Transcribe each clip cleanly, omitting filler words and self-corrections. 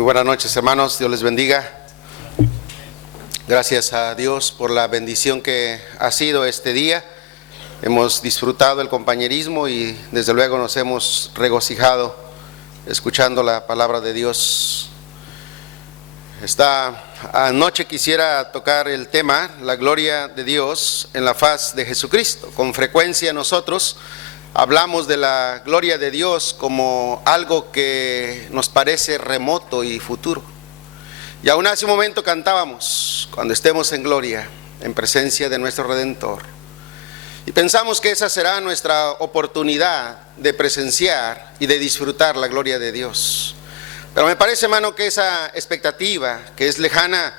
Muy buenas noches, hermanos, Dios les bendiga. Gracias a Dios por la bendición que ha sido este día. Hemos disfrutado el compañerismo y desde luego nos hemos regocijado escuchando la palabra de Dios. Esta noche quisiera tocar el tema, la gloria de Dios en la faz de Jesucristo. Con frecuencia nosotros hablamos de la gloria de Dios como algo que nos parece remoto y futuro. Y aún hace un momento cantábamos, cuando estemos en gloria, en presencia de nuestro Redentor. Y pensamos que esa será nuestra oportunidad de presenciar y de disfrutar la gloria de Dios. Pero me parece, hermano, que esa expectativa, que es lejana,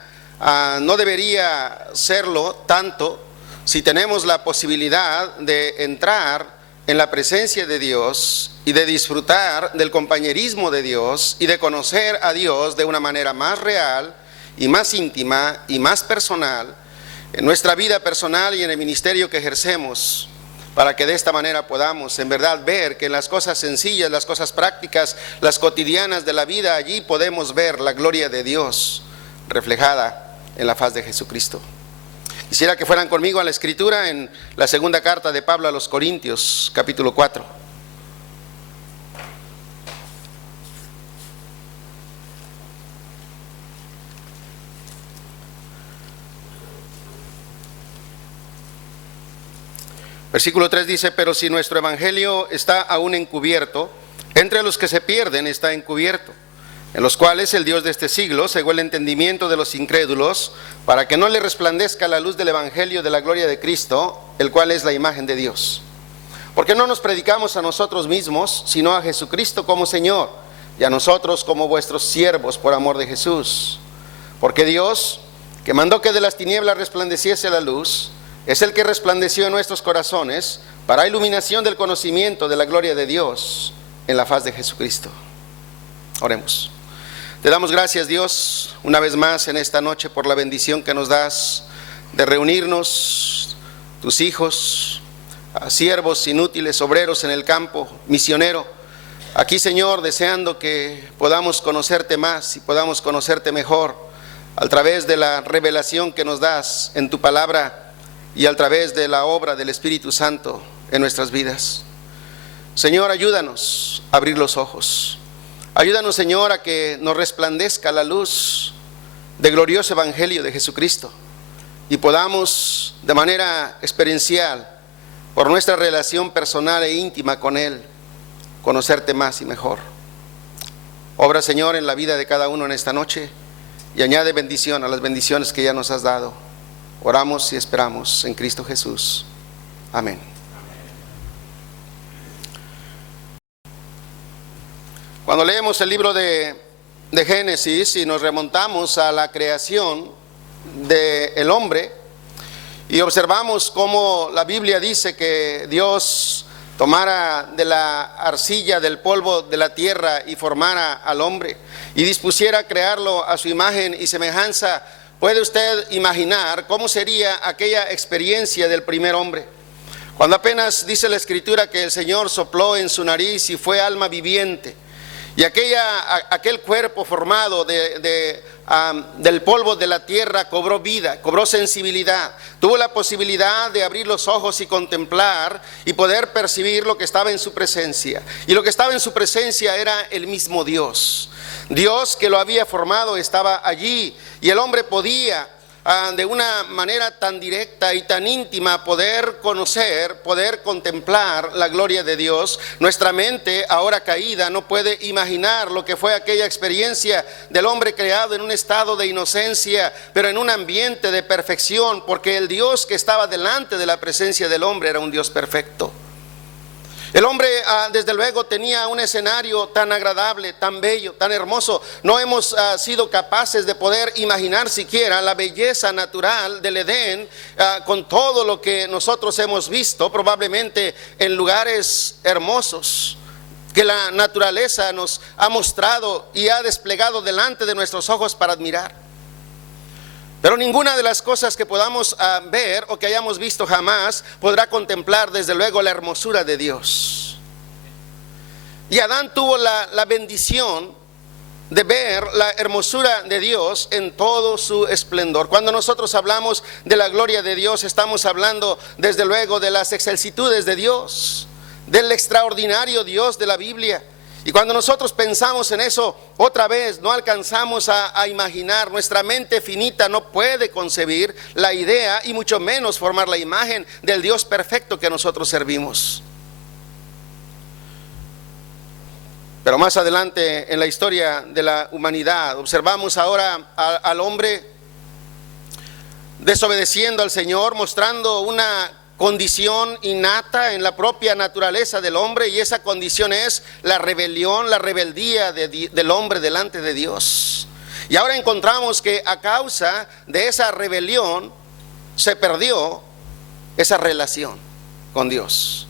no debería serlo tanto si tenemos la posibilidad de entrar en la presencia de Dios y de disfrutar del compañerismo de Dios y de conocer a Dios de una manera más real y más íntima y más personal en nuestra vida personal y en el ministerio que ejercemos, para que de esta manera podamos en verdad ver que en las cosas sencillas, las cosas prácticas, las cotidianas de la vida, allí podemos ver la gloria de Dios reflejada en la faz de Jesucristo. Quisiera que fueran conmigo a la Escritura en la segunda carta de Pablo a los Corintios, capítulo 4. Versículo 3 dice: pero si nuestro evangelio está aún encubierto, entre los que se pierden está encubierto, en los cuales el Dios de este siglo cegó el entendimiento de los incrédulos, para que no le resplandezca la luz del evangelio de la gloria de Cristo, el cual es la imagen de Dios. Porque no nos predicamos a nosotros mismos, sino a Jesucristo como Señor, y a nosotros como vuestros siervos por amor de Jesús. Porque Dios, que mandó que de las tinieblas resplandeciese la luz, es el que resplandeció en nuestros corazones para iluminación del conocimiento de la gloria de Dios en la faz de Jesucristo. Oremos. Te damos gracias, Dios, una vez más en esta noche por la bendición que nos das de reunirnos, tus hijos, siervos inútiles, obreros en el campo, misionero, aquí, Señor, deseando que podamos conocerte más y podamos conocerte mejor a través de la revelación que nos das en tu palabra y a través de la obra del Espíritu Santo en nuestras vidas. Señor, ayúdanos a abrir los ojos. Ayúdanos, Señor, a que nos resplandezca la luz del glorioso evangelio de Jesucristo y podamos de manera experiencial, por nuestra relación personal e íntima con Él, conocerte más y mejor. Obra, Señor, en la vida de cada uno en esta noche y añade bendición a las bendiciones que ya nos has dado. Oramos y esperamos en Cristo Jesús. Amén. Cuando leemos el libro de Génesis y nos remontamos a la creación del hombre y observamos cómo la Biblia dice que Dios tomara de la arcilla, del polvo de la tierra y formara al hombre y dispusiera crearlo a su imagen y semejanza, ¿puede usted imaginar cómo sería aquella experiencia del primer hombre? Cuando apenas dice la Escritura que el Señor sopló en su nariz y fue alma viviente. Y aquel cuerpo formado del polvo de la tierra cobró vida, cobró sensibilidad, tuvo la posibilidad de abrir los ojos y contemplar y poder percibir lo que estaba en su presencia. Y lo que estaba en su presencia era el mismo Dios. Dios que lo había formado estaba allí y el hombre podía de una manera tan directa y tan íntima poder conocer, poder contemplar la gloria de Dios. Nuestra mente ahora caída no puede imaginar lo que fue aquella experiencia del hombre creado en un estado de inocencia, pero en un ambiente de perfección, porque el Dios que estaba delante de la presencia del hombre era un Dios perfecto. El hombre desde luego tenía un escenario tan agradable, tan bello, tan hermoso. No hemos sido capaces de poder imaginar siquiera la belleza natural del Edén con todo lo que nosotros hemos visto, probablemente en lugares hermosos que la naturaleza nos ha mostrado y ha desplegado delante de nuestros ojos para admirar. Pero ninguna de las cosas que podamos ver o que hayamos visto jamás podrá contemplar desde luego la hermosura de Dios. Y Adán tuvo la bendición de ver la hermosura de Dios en todo su esplendor. Cuando nosotros hablamos de la gloria de Dios, estamos hablando desde luego de las excelsitudes de Dios, del extraordinario Dios de la Biblia. Y cuando nosotros pensamos en eso, otra vez no alcanzamos a imaginar. Nuestra mente finita no puede concebir la idea y mucho menos formar la imagen del Dios perfecto que nosotros servimos. Pero más adelante en la historia de la humanidad, observamos ahora al hombre desobedeciendo al Señor, mostrando una condición innata en la propia naturaleza del hombre, y esa condición es la rebelión, la rebeldía del hombre delante de Dios. Y ahora encontramos que a causa de esa rebelión se perdió esa relación con Dios.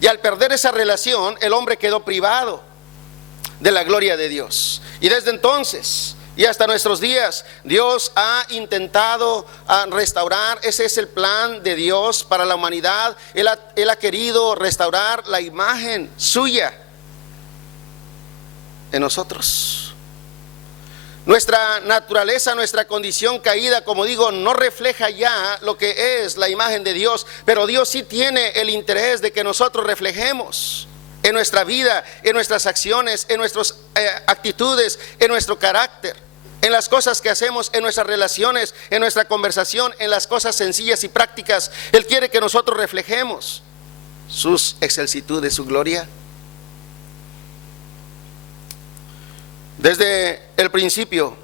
Y al perder esa relación, el hombre quedó privado de la gloria de Dios. Y desde entonces y hasta nuestros días, Dios ha intentado restaurar. Ese es el plan de Dios para la humanidad. Él ha querido restaurar la imagen suya en nosotros. Nuestra naturaleza, nuestra condición caída, como digo, no refleja ya lo que es la imagen de Dios, pero Dios sí tiene el interés de que nosotros reflejemos en nuestra vida, en nuestras acciones, en nuestras actitudes, en nuestro carácter, en las cosas que hacemos, en nuestras relaciones, en nuestra conversación, en las cosas sencillas y prácticas. Él quiere que nosotros reflejemos sus excelsitudes, su gloria. Desde el principio,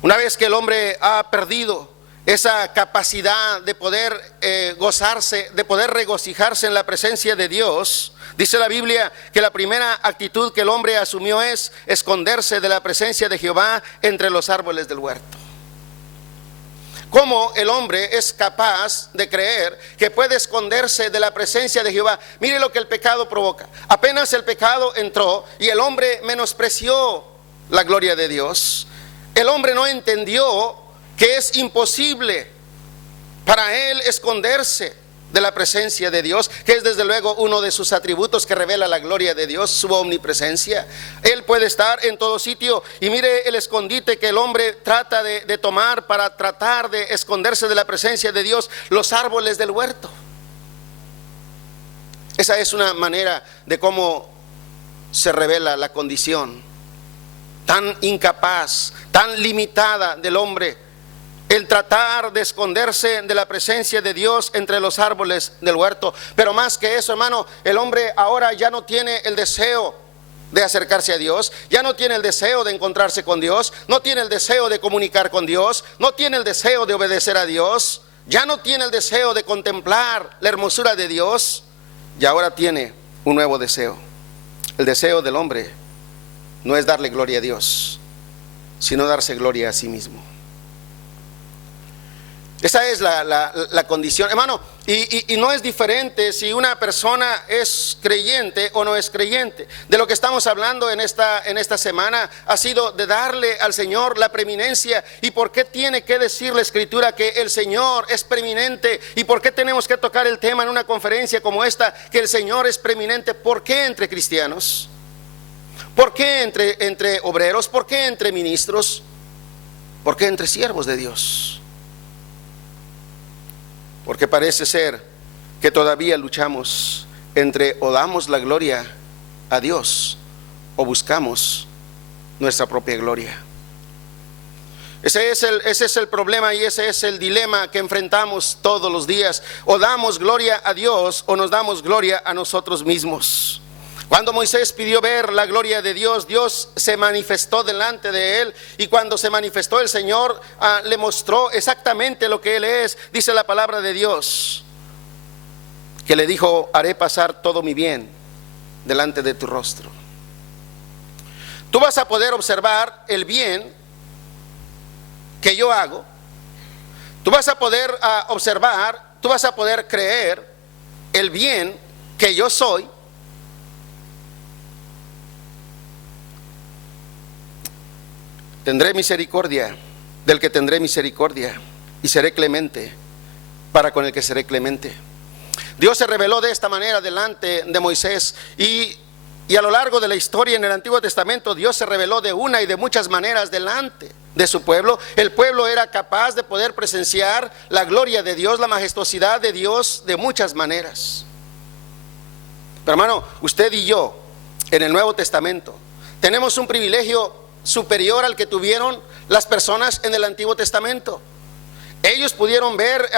una vez que el hombre ha perdido esa capacidad de poder gozarse, de poder regocijarse en la presencia de Dios, dice la Biblia que la primera actitud que el hombre asumió es esconderse de la presencia de Jehová entre los árboles del huerto. ¿Cómo el hombre es capaz de creer que puede esconderse de la presencia de Jehová? Mire lo que el pecado provoca. Apenas el pecado entró y el hombre menospreció la gloria de Dios. El hombre no entendió que es imposible para él esconderse de la presencia de Dios, que es desde luego uno de sus atributos que revela la gloria de Dios, su omnipresencia. Él puede estar en todo sitio, y mire el escondite que el hombre trata de tomar para tratar de esconderse de la presencia de Dios: los árboles del huerto. Esa es una manera de cómo se revela la condición tan incapaz, tan limitada del hombre, el tratar de esconderse de la presencia de Dios entre los árboles del huerto. Pero más que eso, hermano, el hombre ahora ya no tiene el deseo de acercarse a Dios, ya no tiene el deseo de encontrarse con Dios, no tiene el deseo de comunicar con Dios, no tiene el deseo de obedecer a Dios, ya no tiene el deseo de contemplar la hermosura de Dios, y ahora tiene un nuevo deseo. El deseo del hombre no es darle gloria a Dios, sino darse gloria a sí mismo. Esa es la condición, hermano, y no es diferente si una persona es creyente o no es creyente. De lo que estamos hablando en esta semana ha sido de darle al Señor la preeminencia. ¿Y por qué tiene que decir la Escritura que el Señor es preeminente? ¿Y por qué tenemos que tocar el tema en una conferencia como esta, que el Señor es preeminente? ¿Por qué entre cristianos? ¿Por qué entre obreros? ¿Por qué entre ministros? ¿Por qué entre siervos de Dios? Porque parece ser que todavía luchamos entre o damos la gloria a Dios o buscamos nuestra propia gloria. Ese es el problema y ese es el dilema que enfrentamos todos los días. O damos gloria a Dios o nos damos gloria a nosotros mismos. Cuando Moisés pidió ver la gloria de Dios, Dios se manifestó delante de él, y cuando se manifestó el Señor le mostró exactamente lo que él es. Dice la palabra de Dios que le dijo: haré pasar todo mi bien delante de tu rostro. Tú vas a poder observar el bien que yo hago, tú vas a poder observar, tú vas a poder creer el bien que yo soy. Tendré misericordia del que tendré misericordia, y seré clemente para con el que seré clemente. Dios se reveló de esta manera delante de Moisés, y Y a lo largo de la historia en el Antiguo Testamento, Dios se reveló de una y de muchas maneras delante de su pueblo. El pueblo era capaz de poder presenciar la gloria de Dios, la majestuosidad de Dios de muchas maneras. Pero hermano, usted y yo en el Nuevo Testamento tenemos un privilegio superior al que tuvieron las personas en el Antiguo Testamento. Ellos pudieron ver,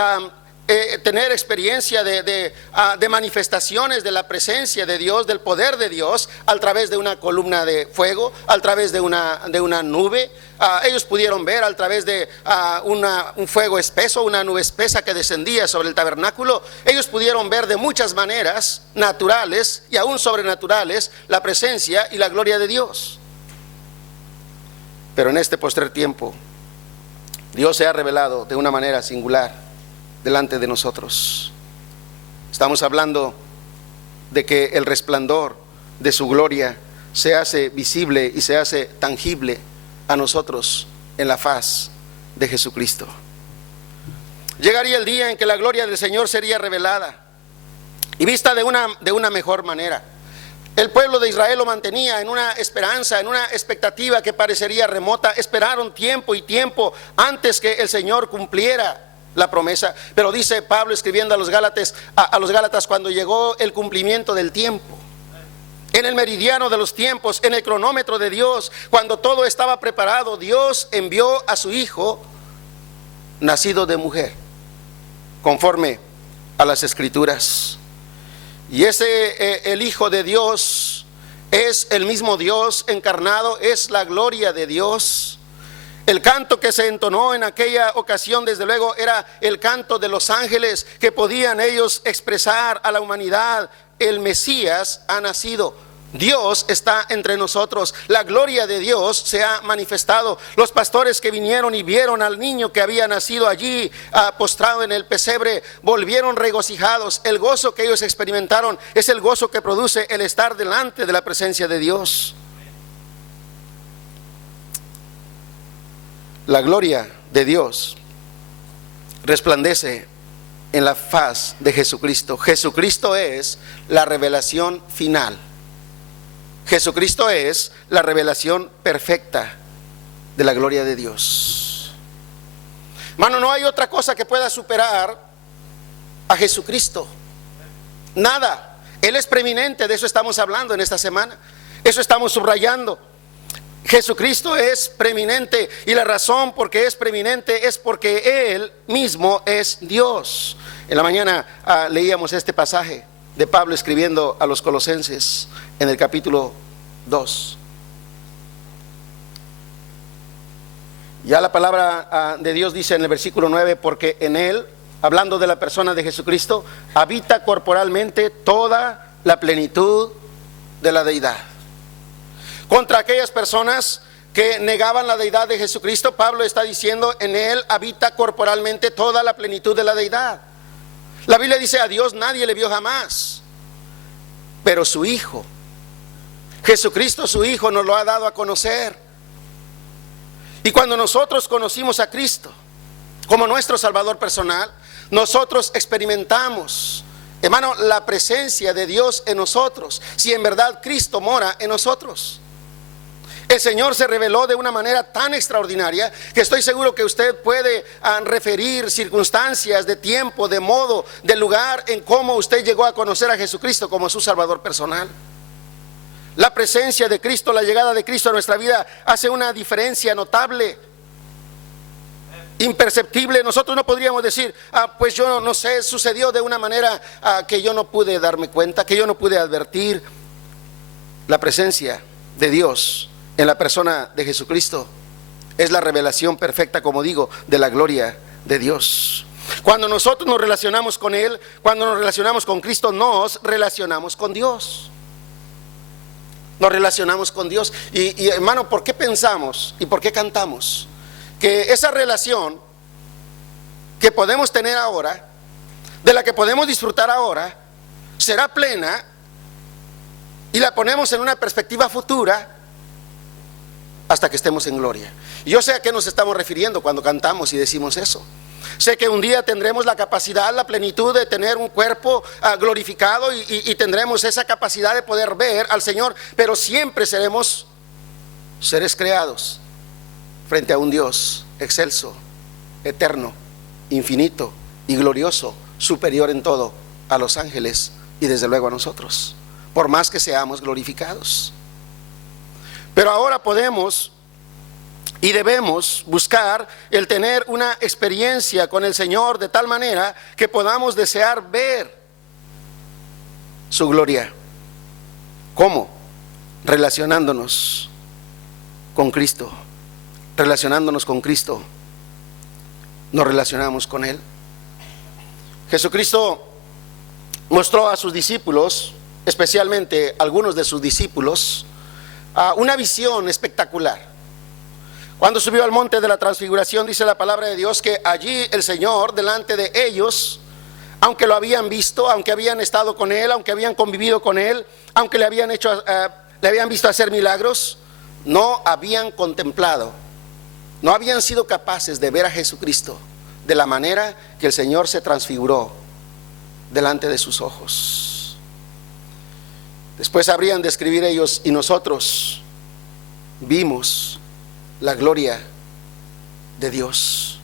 tener experiencia de manifestaciones de la presencia de Dios, del poder de Dios, a través de una columna de fuego, a través de una nube. Ellos pudieron ver a través de un fuego espeso, una nube espesa que descendía sobre el tabernáculo. Ellos pudieron ver de muchas maneras naturales y aún sobrenaturales la presencia y la gloria de Dios. Pero en este postrer tiempo, Dios se ha revelado de una manera singular delante de nosotros. Estamos hablando de que el resplandor de su gloria se hace visible y se hace tangible a nosotros en la faz de Jesucristo. Llegaría el día en que la gloria del Señor sería revelada y vista de una mejor manera. El pueblo de Israel lo mantenía en una esperanza, en una expectativa que parecería remota. Esperaron tiempo y tiempo antes que el Señor cumpliera la promesa. Pero dice Pablo escribiendo a los Gálatas, cuando llegó el cumplimiento del tiempo, en el meridiano de los tiempos, en el cronómetro de Dios, cuando todo estaba preparado, Dios envió a su Hijo, nacido de mujer, conforme a las Escrituras. Y el Hijo de Dios es el mismo Dios encarnado, es la gloria de Dios. El canto que se entonó en aquella ocasión, desde luego, era el canto de los ángeles, que podían ellos expresar a la humanidad: el Mesías ha nacido, Dios está entre nosotros, la gloria de Dios se ha manifestado. Los pastores que vinieron y vieron al niño que había nacido allí postrado en el pesebre, volvieron regocijados. El gozo que ellos experimentaron es el gozo que produce el estar delante de la presencia de Dios. La gloria de Dios resplandece en la faz de Jesucristo. Jesucristo es la revelación final. Jesucristo es la revelación perfecta de la gloria de Dios. Hermano, no hay otra cosa que pueda superar a Jesucristo. Nada. Él es preeminente, de eso estamos hablando en esta semana. Eso estamos subrayando. Jesucristo es preeminente, y la razón por qué es preeminente es porque Él mismo es Dios. En la mañana leíamos este pasaje de Pablo escribiendo a los Colosenses en el capítulo 2. Ya la palabra de Dios dice en el versículo 9: porque en Él, hablando de la persona de Jesucristo, habita corporalmente toda la plenitud de la deidad. Contra aquellas personas que negaban la deidad de Jesucristo, Pablo está diciendo: en Él habita corporalmente toda la plenitud de la deidad. La Biblia dice: a Dios nadie le vio jamás, pero su Hijo, Jesucristo su Hijo, nos lo ha dado a conocer. Y cuando nosotros conocimos a Cristo como nuestro Salvador personal, nosotros experimentamos, hermano, la presencia de Dios en nosotros, si en verdad Cristo mora en nosotros. El Señor se reveló de una manera tan extraordinaria que estoy seguro que usted puede referir circunstancias de tiempo, de modo, de lugar en cómo usted llegó a conocer a Jesucristo como su Salvador personal. La presencia de Cristo, la llegada de Cristo a nuestra vida hace una diferencia notable, imperceptible. Nosotros no podríamos decir: pues yo no sé, sucedió de una manera que yo no pude darme cuenta, que yo no pude advertir. La presencia de Dios en la persona de Jesucristo es la revelación perfecta, como digo, de la gloria de Dios. Cuando nosotros nos relacionamos con Él, cuando nos relacionamos con Cristo, nos relacionamos con Dios. Nos relacionamos con Dios. Y hermano, ¿por qué pensamos y por qué cantamos que esa relación que podemos tener ahora, de la que podemos disfrutar ahora, será plena, y la ponemos en una perspectiva futura hasta que estemos en gloria? Y yo sé a qué nos estamos refiriendo cuando cantamos y decimos eso. Sé que un día tendremos la capacidad, la plenitud de tener un cuerpo glorificado y tendremos esa capacidad de poder ver al Señor, pero siempre seremos seres creados frente a un Dios excelso, eterno, infinito y glorioso, superior en todo a los ángeles y desde luego a nosotros, por más que seamos glorificados. Pero ahora podemos y debemos buscar el tener una experiencia con el Señor de tal manera que podamos desear ver su gloria. ¿Cómo? Relacionándonos con Cristo. Relacionándonos con Cristo, nos relacionamos con Él. Jesucristo mostró a sus discípulos, especialmente algunos de sus discípulos, una visión espectacular. Cuando subió al monte de la transfiguración, dice la palabra de Dios que allí el Señor, delante de ellos, aunque lo habían visto, aunque habían estado con Él, aunque habían convivido con Él, aunque le habían visto hacer milagros, no habían contemplado, no habían sido capaces de ver a Jesucristo de la manera que el Señor se transfiguró delante de sus ojos. Después habrían de escribir ellos: y nosotros vimos la gloria de Dios.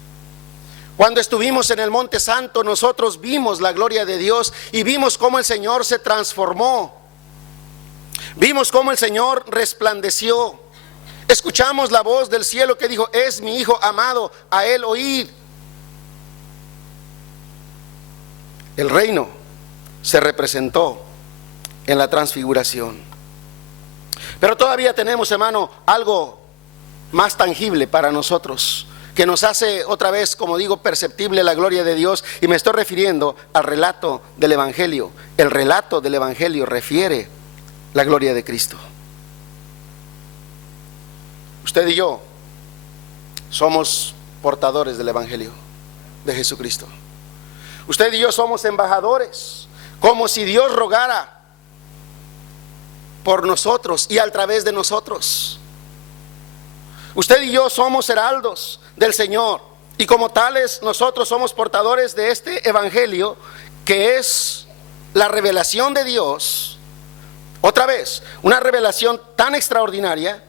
Cuando estuvimos en el Monte Santo, nosotros vimos la gloria de Dios y vimos cómo el Señor se transformó. Vimos cómo el Señor resplandeció. Escuchamos la voz del cielo que dijo: es mi Hijo amado, a Él oíd. El reino se representó en la transfiguración. Pero todavía tenemos, hermano, algo más tangible para nosotros, que nos hace otra vez, como digo, perceptible la gloria de Dios. Y me estoy refiriendo al relato del Evangelio. El relato del Evangelio refiere la gloria de Cristo. Usted y yo somos portadores del Evangelio de Jesucristo. Usted y yo somos embajadores, como si Dios rogara por nosotros y a través de nosotros. Usted y yo somos heraldos del Señor, y como tales nosotros somos portadores de este Evangelio, que es la revelación de Dios. Otra vez, una revelación tan extraordinaria,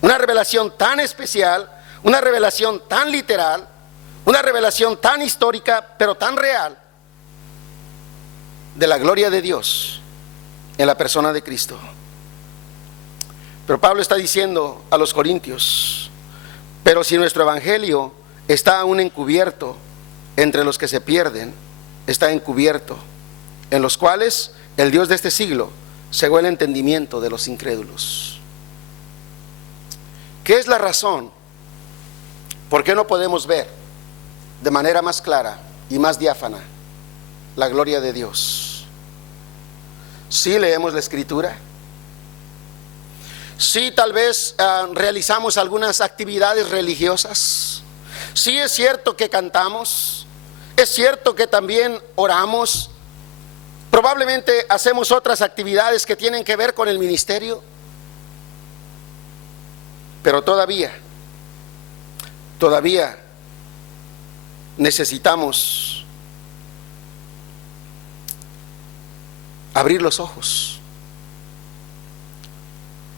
una revelación tan especial, una revelación tan literal, una revelación tan histórica, pero tan real, de la gloria de Dios en la persona de Cristo. Pero Pablo está diciendo a los corintios: pero si nuestro evangelio está aún encubierto entre los que se pierden, está encubierto, en los cuales el Dios de este siglo cegó el entendimiento de los incrédulos. ¿Qué es la razón por qué no podemos ver de manera más clara y más diáfana la gloria de Dios? Sí leemos la Escritura, sí tal vez realizamos algunas actividades religiosas, sí es cierto que cantamos, es cierto que también oramos, probablemente hacemos otras actividades que tienen que ver con el ministerio, pero todavía necesitamos abrir los ojos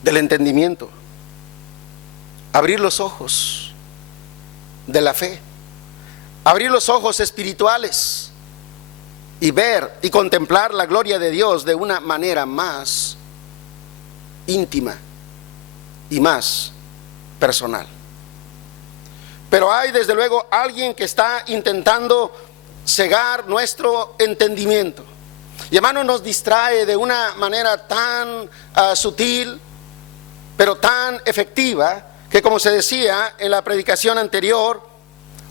del entendimiento, abrir los ojos de la fe, abrir los ojos espirituales y ver y contemplar la gloria de Dios de una manera más íntima y más personal. Pero hay desde luego alguien que está intentando cegar nuestro entendimiento, y hermano, nos distrae de una manera tan sutil, pero tan efectiva, que como se decía en la predicación anterior,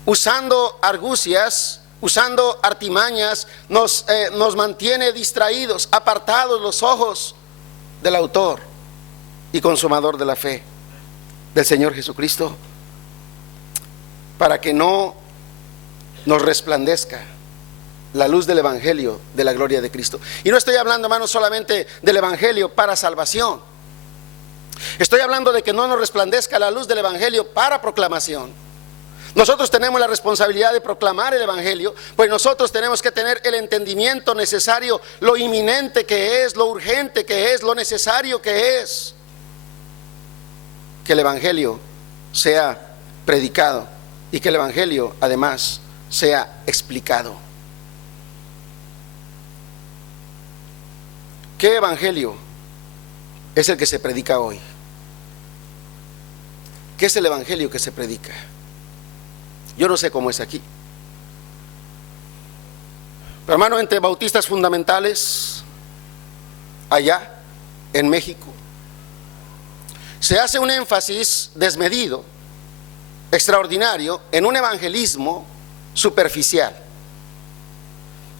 usando argucias, usando artimañas, nos mantiene distraídos, apartados los ojos del autor y consumador de la fe, del Señor Jesucristo, para que no nos resplandezca la luz del Evangelio de la gloria de Cristo. Y no estoy hablando, hermanos, solamente del Evangelio para salvación. Estoy hablando de que no nos resplandezca la luz del Evangelio para proclamación, Nosotros tenemos la responsabilidad de proclamar el evangelio, pues nosotros tenemos que tener el entendimiento necesario, lo inminente que es, lo urgente que es, lo necesario que es, que el evangelio sea predicado y que el evangelio además sea explicado. ¿Qué evangelio es el que se predica hoy? ¿Qué es el evangelio que se predica? Yo no sé cómo es aquí. Pero hermano, entre bautistas fundamentales, allá en México, se hace un énfasis desmedido, extraordinario, en un evangelismo superficial,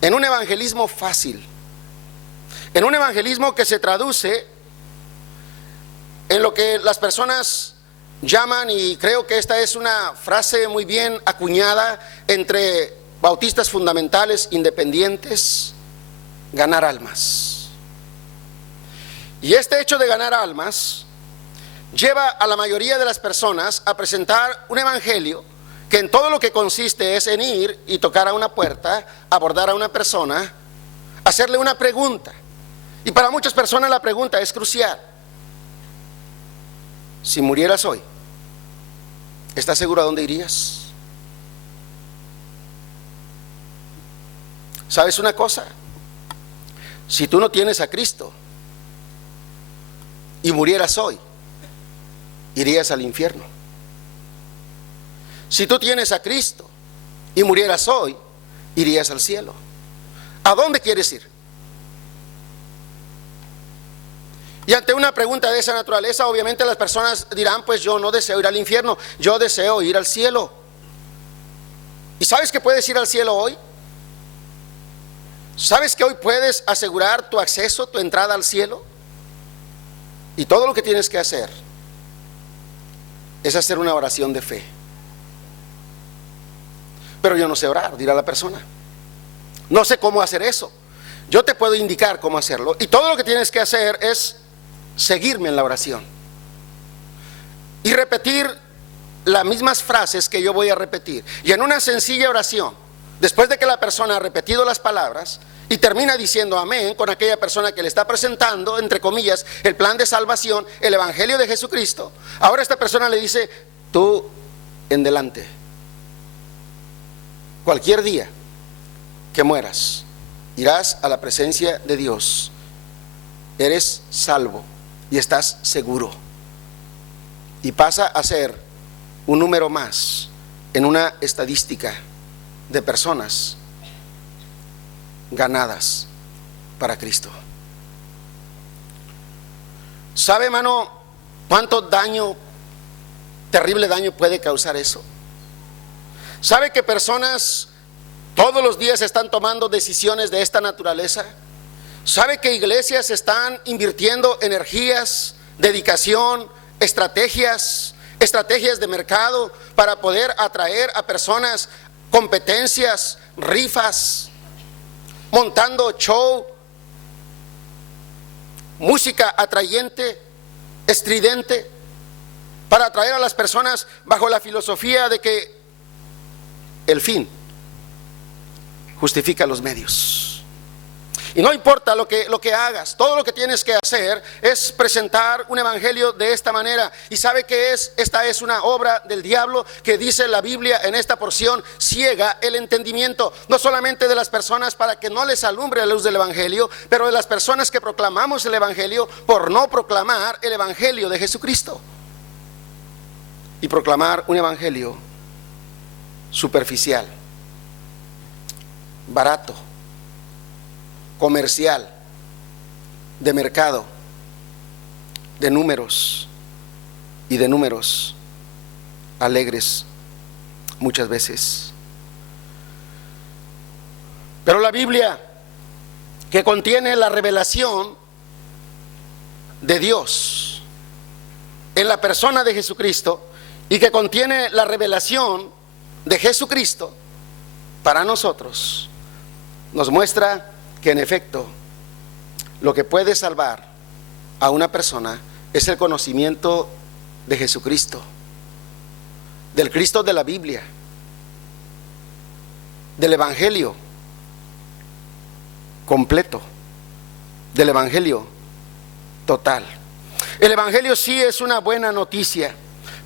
en un evangelismo fácil, en un evangelismo que se traduce en lo que las personas llaman, y creo que esta es una frase muy bien acuñada entre bautistas fundamentales independientes: ganar almas. Y este hecho de ganar almas lleva a la mayoría de las personas a presentar un evangelio que en todo lo que consiste es en ir y tocar a una puerta, abordar a una persona, hacerle una pregunta. Y para muchas personas la pregunta es crucial: si murieras hoy, ¿estás seguro a dónde irías? ¿Sabes una cosa? Si tú no tienes a Cristo y murieras hoy, irías al infierno. Si tú tienes a Cristo y murieras hoy, irías al cielo. ¿A dónde quieres ir? Y ante una pregunta de esa naturaleza, obviamente las personas dirán: pues yo no deseo ir al infierno, yo deseo ir al cielo. ¿Y sabes que puedes ir al cielo hoy? ¿Sabes que hoy puedes asegurar tu acceso, tu entrada al cielo? Y todo lo que tienes que hacer es hacer una oración de fe. Pero yo no sé orar, dirá la persona. No sé cómo hacer eso. Yo te puedo indicar cómo hacerlo. Y todo lo que tienes que hacer es seguirme en la oración y repetir las mismas frases que yo voy a repetir. Y en una sencilla oración, después de que la persona ha repetido las palabras y termina diciendo amén con aquella persona que le está presentando, entre comillas, el plan de salvación, el evangelio de Jesucristo, ahora esta persona le dice: tú en delante, cualquier día que mueras, irás a la presencia de Dios, eres salvo y estás seguro, y pasa a ser un número más en una estadística de personas ganadas para Cristo. ¿Sabe, hermano, cuánto daño, terrible daño puede causar eso? ¿Sabe que personas todos los días están tomando decisiones de esta naturaleza? ¿Sabe que iglesias están invirtiendo energías, dedicación, estrategias de mercado para poder atraer a personas, competencias, rifas, montando show, música atrayente, estridente, para atraer a las personas bajo la filosofía de que el fin justifica los medios? Y no importa lo que hagas, todo lo que tienes que hacer es presentar un evangelio de esta manera. ¿Y sabe qué es? Esta es una obra del diablo que dice la Biblia en esta porción: ciega el entendimiento, no solamente de las personas para que no les alumbre la luz del evangelio, pero de las personas que proclamamos el evangelio por no proclamar el evangelio de Jesucristo. Y proclamar un evangelio superficial, barato, comercial, de mercado, de números, y de números alegres muchas veces. Pero la Biblia, que contiene la revelación de Dios en la persona de Jesucristo, y que contiene la revelación de Jesucristo para nosotros, nos muestra que en efecto lo que puede salvar a una persona es el conocimiento de Jesucristo, del Cristo de la Biblia, del Evangelio completo, del Evangelio total. El Evangelio sí es una buena noticia,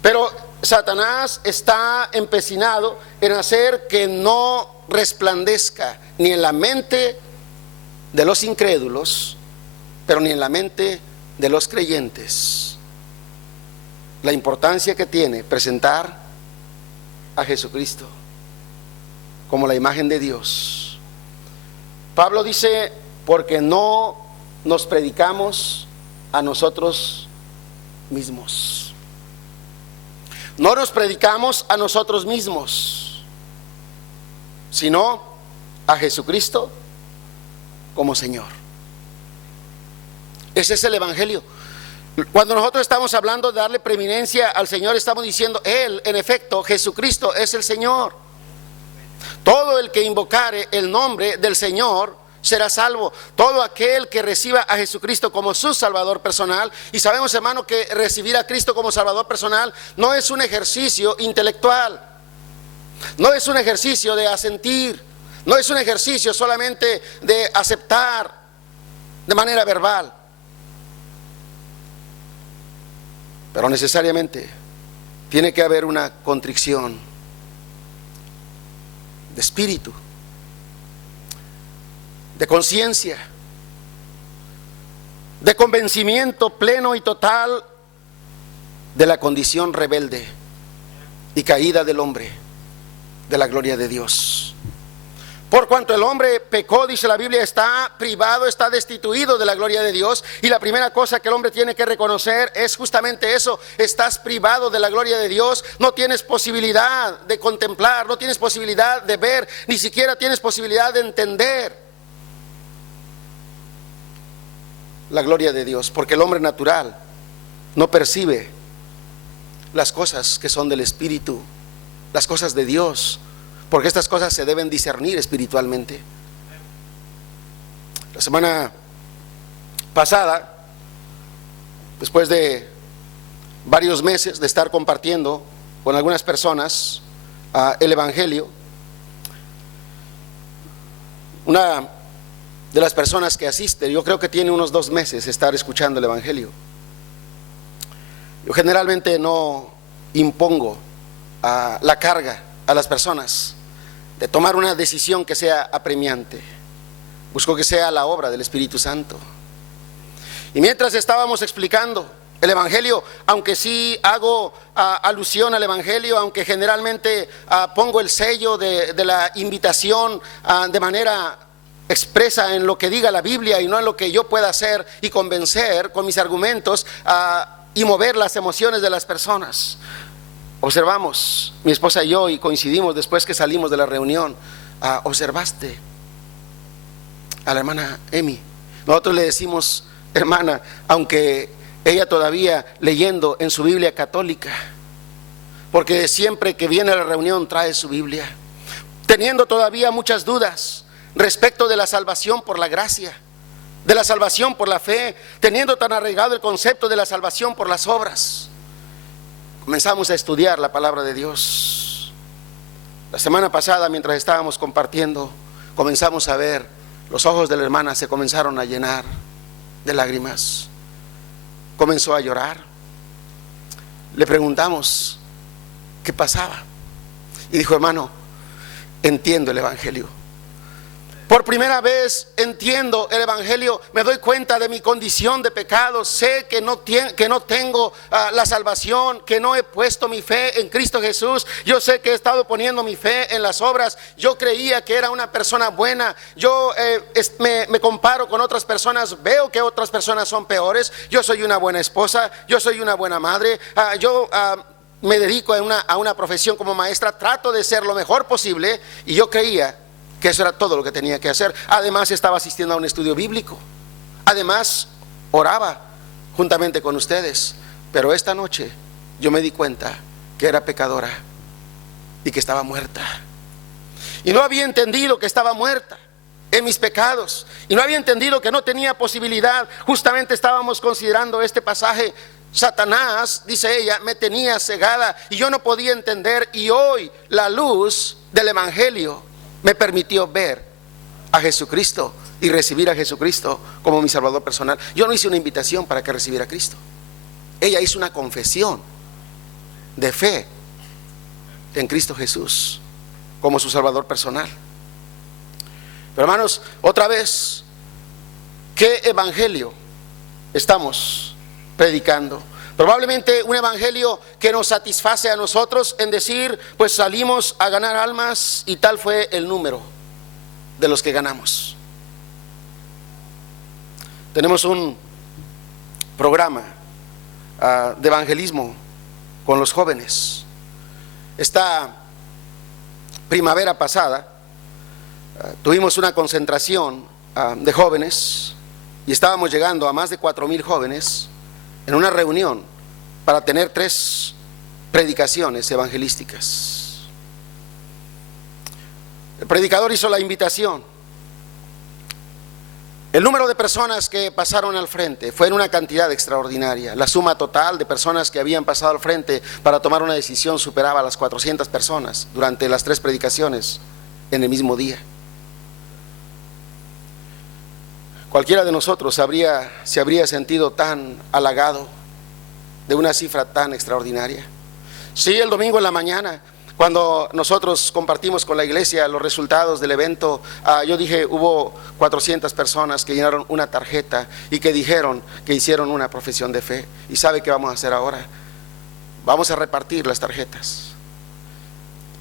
pero Satanás está empecinado en hacer que no resplandezca ni en la mente de los incrédulos, pero ni en la mente de los creyentes, la importancia que tiene presentar a Jesucristo como la imagen de Dios. Pablo dice, porque no nos predicamos a nosotros mismos. No nos predicamos a nosotros mismos, sino a Jesucristo como Señor. Ese es el Evangelio. Cuando nosotros estamos hablando de darle preeminencia al Señor, estamos diciendo, Él, en efecto, Jesucristo es el Señor. Todo el que invocare el nombre del Señor será salvo. Todo aquel que reciba a Jesucristo como su Salvador personal. Y sabemos, hermano, que recibir a Cristo como Salvador personal no es un ejercicio intelectual, no es un ejercicio de asentir, no es un ejercicio solamente de aceptar de manera verbal, pero necesariamente tiene que haber una contrición de espíritu, de conciencia, de convencimiento pleno y total de la condición rebelde y caída del hombre de la gloria de Dios. Por cuanto el hombre pecó, dice la Biblia, está privado, está destituido de la gloria de Dios. Y la primera cosa que el hombre tiene que reconocer es justamente eso: estás privado de la gloria de Dios. No tienes posibilidad de contemplar, no tienes posibilidad de ver, ni siquiera tienes posibilidad de entender la gloria de Dios, porque el hombre natural no percibe las cosas que son del Espíritu, las cosas de Dios, porque estas cosas se deben discernir espiritualmente. La semana pasada, después de varios meses de estar compartiendo con algunas personas el Evangelio, una de las personas que asiste, yo creo que tiene unos 2 meses de estar escuchando el Evangelio. Yo generalmente no impongo la carga a las personas de tomar una decisión que sea apremiante. Busco que sea la obra del Espíritu Santo. Y mientras estábamos explicando el Evangelio, aunque sí hago alusión al Evangelio, aunque generalmente pongo el sello de la invitación de manera expresa en lo que diga la Biblia y no en lo que yo pueda hacer y convencer con mis argumentos y mover las emociones de las personas, observamos, mi esposa y yo, y coincidimos después que salimos de la reunión, observaste a la hermana Emi. Nosotros le decimos hermana, aunque ella todavía leyendo en su Biblia católica, porque siempre que viene a la reunión trae su Biblia, teniendo todavía muchas dudas respecto de la salvación por la gracia, de la salvación por la fe, teniendo tan arraigado el concepto de la salvación por las obras. Comenzamos a estudiar la palabra de Dios. La semana pasada, mientras estábamos compartiendo, comenzamos a ver, los ojos de la hermana se comenzaron a llenar de lágrimas. Comenzó a llorar. Le preguntamos qué pasaba y dijo: hermano, entiendo el Evangelio. Por primera vez entiendo el Evangelio, me doy cuenta de mi condición de pecado, sé que no tengo la salvación, que no he puesto mi fe en Cristo Jesús. Yo sé que he estado poniendo mi fe en las obras. Yo creía que era una persona buena. Yo me comparo con otras personas, veo que otras personas son peores. Yo soy una buena esposa, yo soy una buena madre, me dedico a una profesión como maestra, trato de ser lo mejor posible, y yo creía que eso era todo lo que tenía que hacer. Además estaba asistiendo a un estudio bíblico, además oraba juntamente con ustedes, pero esta noche yo me di cuenta que era pecadora y que estaba muerta, y no había entendido que estaba muerta en mis pecados, y no había entendido que no tenía posibilidad. Justamente estábamos considerando este pasaje. Satanás, dice ella, me tenía cegada y yo no podía entender, y hoy la luz del Evangelio me permitió ver a Jesucristo y recibir a Jesucristo como mi Salvador personal. Yo no hice una invitación para que recibiera a Cristo. Ella hizo una confesión de fe en Cristo Jesús como su Salvador personal. Pero hermanos, otra vez, ¿qué evangelio estamos predicando? Probablemente un evangelio que nos satisface a nosotros en decir, pues salimos a ganar almas y tal fue el número de los que ganamos. Tenemos un programa de evangelismo con los jóvenes. Esta primavera pasada tuvimos una concentración de jóvenes y estábamos llegando a más de 4,000 jóvenes en una reunión para tener 3 predicaciones evangelísticas. El predicador hizo la invitación. El número de personas que pasaron al frente fue en una cantidad extraordinaria. La suma total de personas que habían pasado al frente para tomar una decisión superaba a las 400 personas durante las 3 predicaciones en el mismo día. Cualquiera de nosotros se habría sentido tan halagado de una cifra tan extraordinaria. Sí, el domingo en la mañana, cuando nosotros compartimos con la iglesia los resultados del evento, yo dije, hubo 400 personas que llenaron una tarjeta y que dijeron que hicieron una profesión de fe. ¿Y sabe qué vamos a hacer ahora? Vamos a repartir las tarjetas.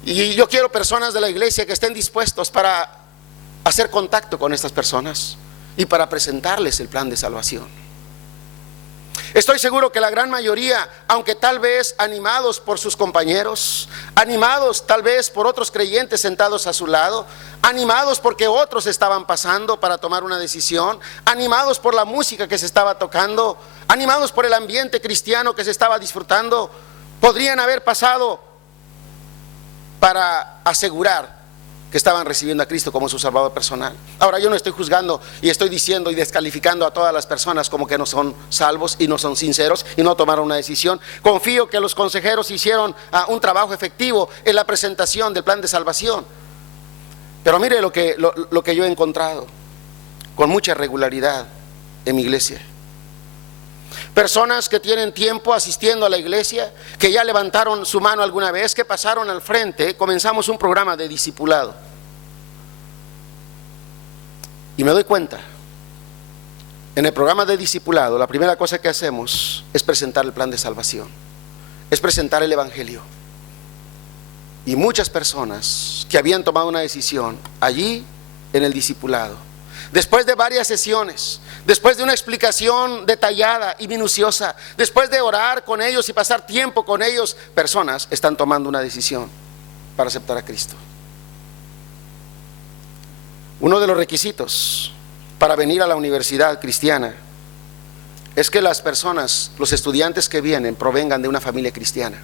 Y yo quiero personas de la iglesia que estén dispuestos para hacer contacto con estas personas y para presentarles el plan de salvación. Estoy seguro que la gran mayoría, aunque tal vez animados por sus compañeros, animados tal vez por otros creyentes sentados a su lado, animados porque otros estaban pasando para tomar una decisión, animados por la música que se estaba tocando, animados por el ambiente cristiano que se estaba disfrutando, podrían haber pasado para asegurar que estaban recibiendo a Cristo como su Salvador personal. Ahora, yo no estoy juzgando y estoy diciendo y descalificando a todas las personas como que no son salvos y no son sinceros y no tomaron una decisión. Confío que los consejeros hicieron un trabajo efectivo en la presentación del plan de salvación. Pero mire lo que yo he encontrado con mucha regularidad en mi iglesia. Personas que tienen tiempo asistiendo a la iglesia, que ya levantaron su mano alguna vez, que pasaron al frente. Comenzamos un programa de discipulado. Y me doy cuenta, en el programa de discipulado, la primera cosa que hacemos es presentar el plan de salvación, es presentar el evangelio. Y muchas personas que habían tomado una decisión allí en el discipulado, después de varias sesiones, después de una explicación detallada y minuciosa, después de orar con ellos y pasar tiempo con ellos, personas están tomando una decisión para aceptar a Cristo. Uno de los requisitos para venir a la universidad cristiana es que las personas, los estudiantes que vienen, provengan de una familia cristiana.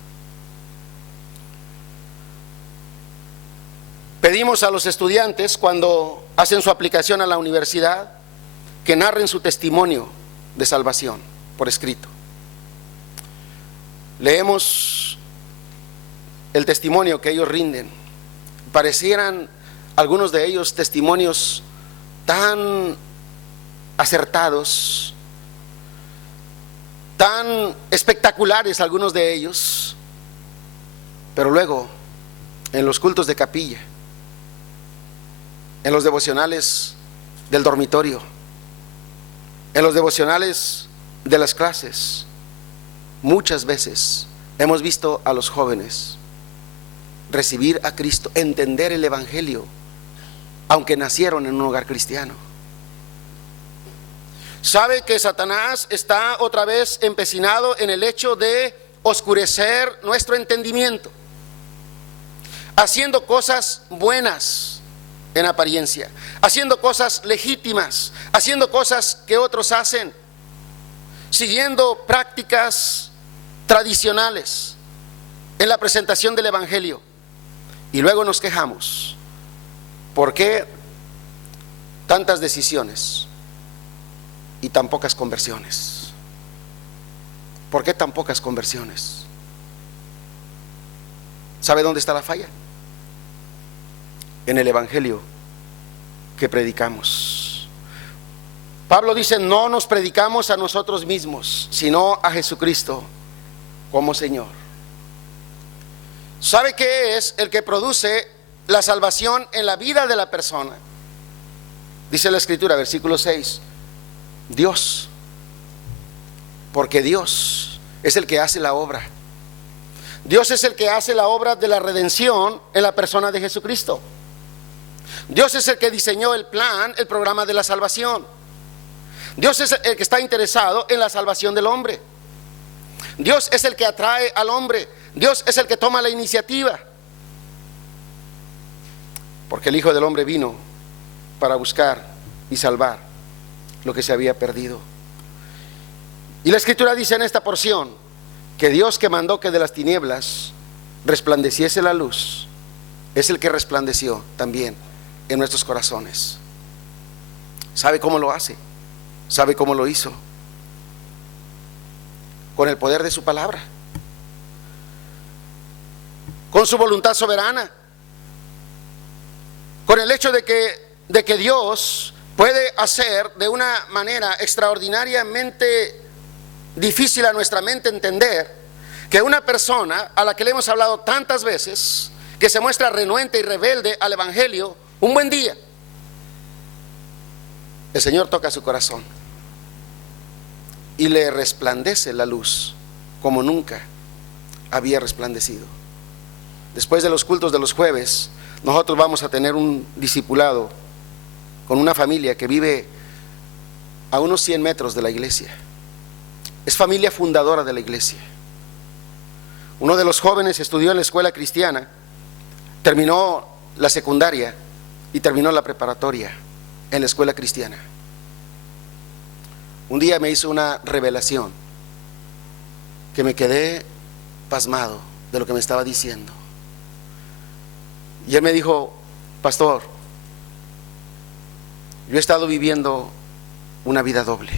Pedimos a los estudiantes, cuando hacen su aplicación a la universidad, que narren su testimonio de salvación por escrito. Leemos el testimonio que ellos rinden. Parecieran algunos de ellos testimonios tan acertados, tan espectaculares algunos de ellos, pero luego en los cultos de capilla, en los devocionales del dormitorio, en los devocionales de las clases, muchas veces hemos visto a los jóvenes recibir a Cristo, entender el evangelio, aunque nacieron en un hogar cristiano. ¿Sabe que Satanás está otra vez empecinado en el hecho de oscurecer nuestro entendimiento, haciendo cosas buenas en apariencia, haciendo cosas legítimas, haciendo cosas que otros hacen, siguiendo prácticas tradicionales en la presentación del evangelio? Y luego nos quejamos. ¿Por qué tantas decisiones y tan pocas conversiones? ¿Por qué tan pocas conversiones? ¿Sabe dónde está la falla? en el evangelio que predicamos. Pablo dice, no nos predicamos a nosotros mismos, sino a Jesucristo como Señor. ¿Sabe qué es el que produce la salvación en la vida de la persona? Dice la Escritura, versículo 6, Dios, porque Dios es el que hace la obra. Dios es el que hace la obra de la redención en la persona de Jesucristo. Dios es el que diseñó el plan, el programa de la salvación. Dios es el que está interesado en la salvación del hombre. Dios es el que atrae al hombre. Dios es el que toma la iniciativa. Porque el Hijo del Hombre vino para buscar y salvar lo que se había perdido. Y la Escritura dice en esta porción que Dios, que mandó que de las tinieblas resplandeciese la luz, es el que resplandeció también en nuestros corazones. ¿Sabe cómo lo hace? ¿Sabe cómo lo hizo? Con el poder de su palabra, con su voluntad soberana, con el hecho de que Dios puede hacer de una manera extraordinariamente difícil a nuestra mente entender, que una persona a la que le hemos hablado tantas veces, que se muestra renuente y rebelde al evangelio, un buen día el Señor toca su corazón y le resplandece la luz como nunca había resplandecido. Después de los cultos de los jueves, nosotros vamos a tener un discipulado con una familia que vive a unos 100 metros de la iglesia. Es familia fundadora de la iglesia. Uno de los jóvenes estudió en la escuela cristiana, terminó la secundaria y terminó la preparatoria en la escuela cristiana. Un día me hizo una revelación que me quedé pasmado de lo que me estaba diciendo. Y él me dijo, pastor, yo he estado viviendo una vida doble.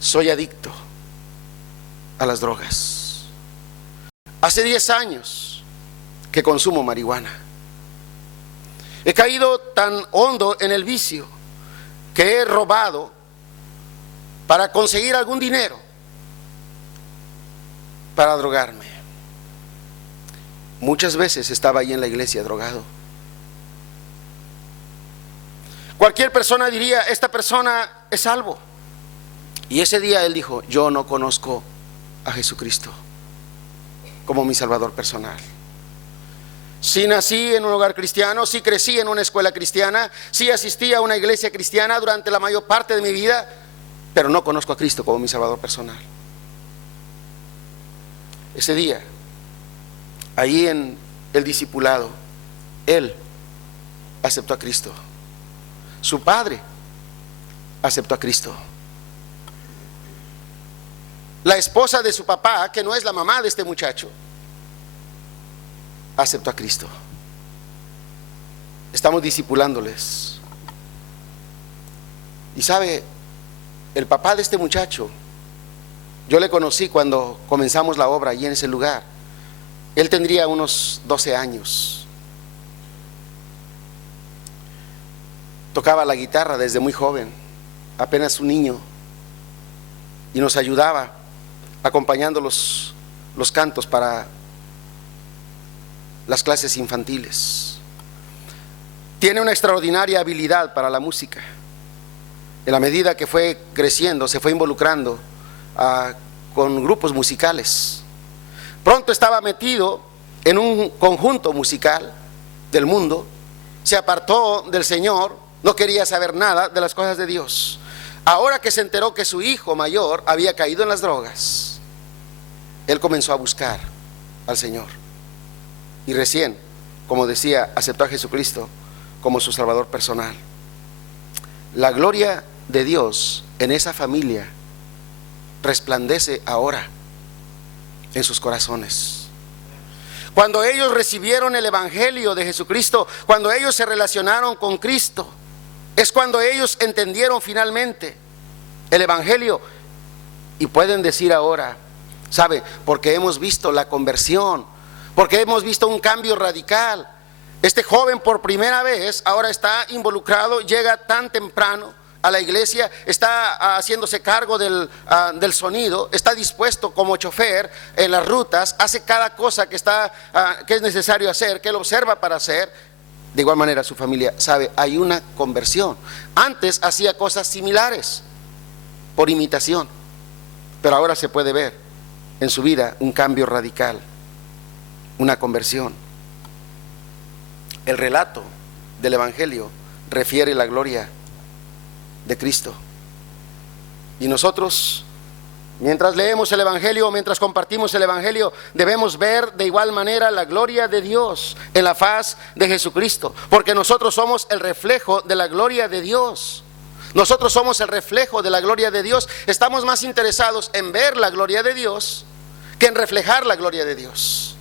Soy adicto a las drogas. Hace 10 años que consumo marihuana. He caído tan hondo en el vicio que he robado para conseguir algún dinero para drogarme. Muchas veces estaba ahí en la iglesia drogado. Cualquier persona diría, esta persona es salvo. Y ese día él dijo, yo no conozco a Jesucristo como mi Salvador personal. Sí nací en un hogar cristiano, sí crecí en una escuela cristiana, sí asistí a una iglesia cristiana durante la mayor parte de mi vida, pero no conozco a Cristo como mi Salvador personal. Ese día, ahí en el discipulado, él aceptó a Cristo. Su padre aceptó a Cristo. La esposa de su papá, que no es la mamá de este muchacho, aceptó a Cristo. Estamos discipulándoles. Y sabe, el papá de este muchacho, yo le conocí cuando comenzamos la obra allí en ese lugar. Él tendría unos 12 años. Tocaba la guitarra desde muy joven, apenas un niño, y nos ayudaba acompañando los cantos para las clases infantiles. Tiene una extraordinaria habilidad para la música. En la medida que fue creciendo, se fue involucrando con grupos musicales. Pronto estaba metido en un conjunto musical del mundo, se apartó del Señor, no quería saber nada de las cosas de Dios. Ahora que se enteró que su hijo mayor había caído en las drogas, él comenzó a buscar al Señor. Y recién, como decía, aceptó a Jesucristo como su Salvador personal. La gloria de Dios en esa familia resplandece ahora en sus corazones. Cuando ellos recibieron el Evangelio de Jesucristo, cuando ellos se relacionaron con Cristo, es cuando ellos entendieron finalmente el Evangelio y pueden decir ahora, ¿sabe? Porque hemos visto la conversión, porque hemos visto un cambio radical. Este joven por primera vez ahora está involucrado, llega tan temprano a la iglesia, está haciéndose cargo del sonido, está dispuesto como chofer en las rutas, hace cada cosa que es necesario hacer, que él observa para hacer. De igual manera su familia sabe, hay una conversión. Antes hacía cosas similares por imitación, pero ahora se puede ver en su vida un cambio radical, una conversión. El relato del Evangelio refiere la gloria de Cristo. Y nosotros, mientras leemos el Evangelio, mientras compartimos el Evangelio, debemos ver de igual manera la gloria de Dios en la faz de Jesucristo, porque nosotros somos el reflejo de la gloria de Dios. Nosotros somos el reflejo de la gloria de Dios. Estamos más interesados en ver la gloria de Dios que en reflejar la gloria de Dios.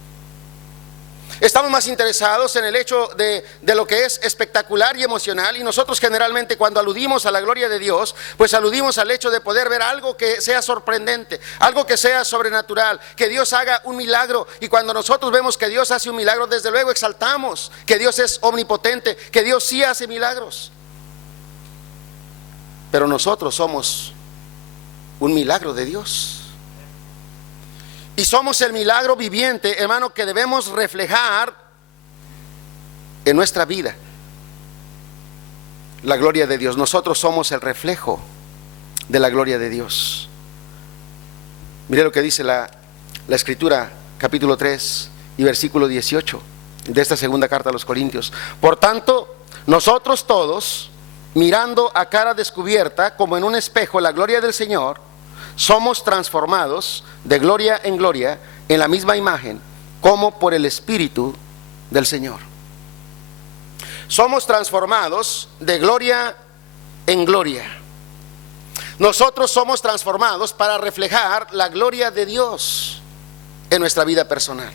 Estamos más interesados en el hecho de lo que es espectacular y emocional, y nosotros generalmente cuando aludimos a la gloria de Dios, pues aludimos al hecho de poder ver algo que sea sorprendente, algo que sea sobrenatural, que Dios haga un milagro. Y cuando nosotros vemos que Dios hace un milagro, desde luego exaltamos que Dios es omnipotente, que Dios sí hace milagros. Pero nosotros somos un milagro de Dios. Y somos el milagro viviente, hermano, que debemos reflejar en nuestra vida la gloria de Dios. Nosotros somos el reflejo de la gloria de Dios. Mire lo que dice la Escritura, capítulo 3 y versículo 18 de esta segunda carta a los Corintios. Por tanto, nosotros todos, mirando a cara descubierta, como en un espejo, la gloria del Señor, somos transformados de gloria en gloria en la misma imagen, como por el Espíritu del Señor. Somos transformados de gloria en gloria. Nosotros somos transformados para reflejar la gloria de Dios en nuestra vida personal.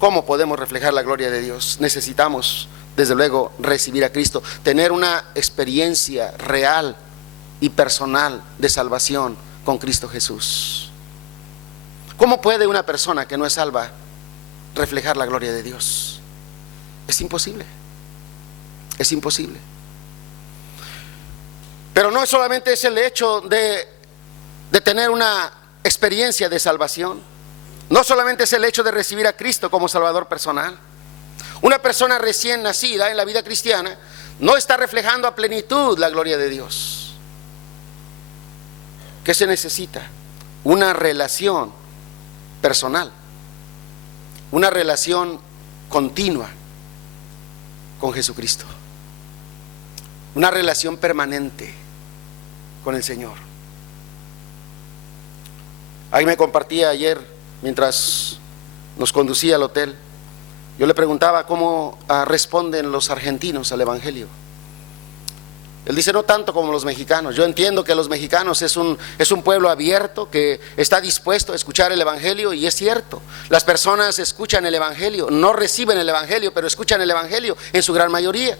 ¿Cómo podemos reflejar la gloria de Dios? Necesitamos, desde luego, recibir a Cristo, tener una experiencia real y personal de salvación con Cristo Jesús. ¿Cómo puede una persona que no es salva reflejar la gloria de Dios? Es imposible. Es imposible. Pero no solamente es el hecho de tener una experiencia de salvación, no solamente es el hecho de recibir a Cristo como Salvador personal. Una persona recién nacida en la vida cristiana no está reflejando a plenitud la gloria de Dios. ¿Qué se necesita? Una relación personal, una relación continua con Jesucristo, una relación permanente con el Señor. Ahí me compartía ayer, mientras nos conducía al hotel, yo le preguntaba cómo responden los argentinos al Evangelio. Él dice, no tanto como los mexicanos. Yo entiendo que los mexicanos es un pueblo abierto que está dispuesto a escuchar el Evangelio, y es cierto, las personas escuchan el Evangelio, no reciben el Evangelio, pero escuchan el Evangelio en su gran mayoría.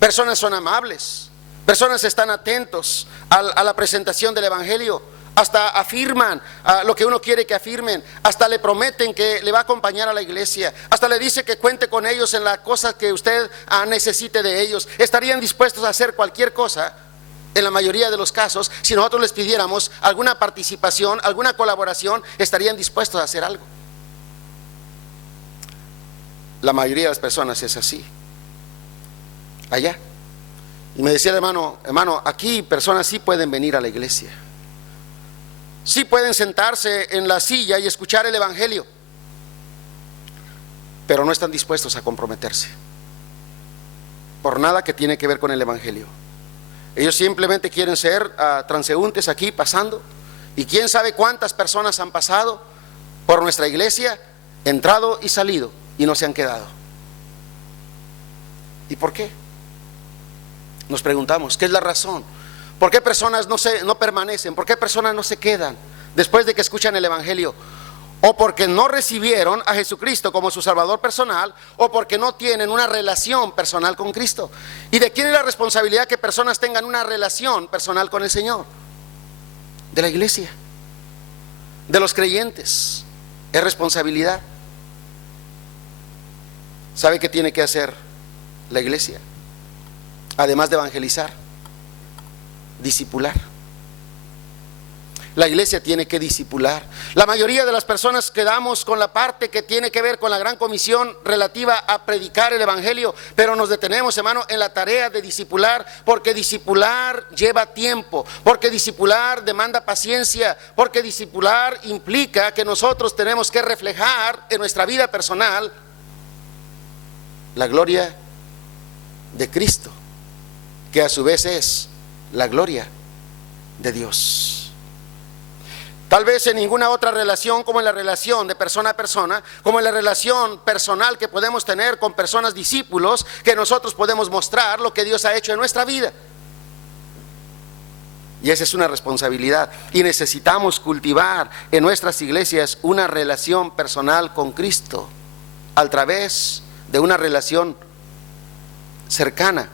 Personas son amables, personas están atentos a la presentación del Evangelio, hasta afirman lo que uno quiere que afirmen, hasta le prometen que le va a acompañar a la iglesia, hasta le dice que cuente con ellos en las cosas que usted necesite de ellos. Estarían dispuestos a hacer cualquier cosa, en la mayoría de los casos. Si nosotros les pidiéramos alguna participación, alguna colaboración, estarían dispuestos a hacer algo. La mayoría de las personas es así. Allá. Y me decía el hermano, aquí personas sí pueden venir a la iglesia, sí pueden sentarse en la silla y escuchar el Evangelio, pero no están dispuestos a comprometerse por nada que tiene que ver con el Evangelio. Ellos simplemente quieren ser transeúntes aquí pasando, y quién sabe cuántas personas han pasado por nuestra iglesia, entrado y salido, y no se han quedado. ¿Y por qué? Nos preguntamos, ¿qué es la razón? ¿Por qué personas no permanecen? ¿Por qué personas no se quedan después de que escuchan el Evangelio? O porque no recibieron a Jesucristo como su Salvador personal, o porque no tienen una relación personal con Cristo. ¿Y de quién es la responsabilidad que personas tengan una relación personal con el Señor? De la iglesia, de los creyentes. es responsabilidad. ¿Sabe qué tiene que hacer la iglesia? Además de evangelizar, discipular. La iglesia tiene que discipular. La mayoría de las personas quedamos con la parte que tiene que ver con la gran comisión relativa a predicar el evangelio, pero nos detenemos, hermano, en la tarea de discipular, porque discipular lleva tiempo, porque discipular demanda paciencia, porque discipular implica que nosotros tenemos que reflejar en nuestra vida personal la gloria de Cristo, que a su vez es la gloria de Dios. Tal vez en ninguna otra relación como en la relación de persona a persona, como en la relación personal que podemos tener con personas discípulos, que nosotros podemos mostrar lo que Dios ha hecho en nuestra vida. Y esa es una responsabilidad. Y necesitamos cultivar en nuestras iglesias una relación personal con Cristo, a través de una relación cercana,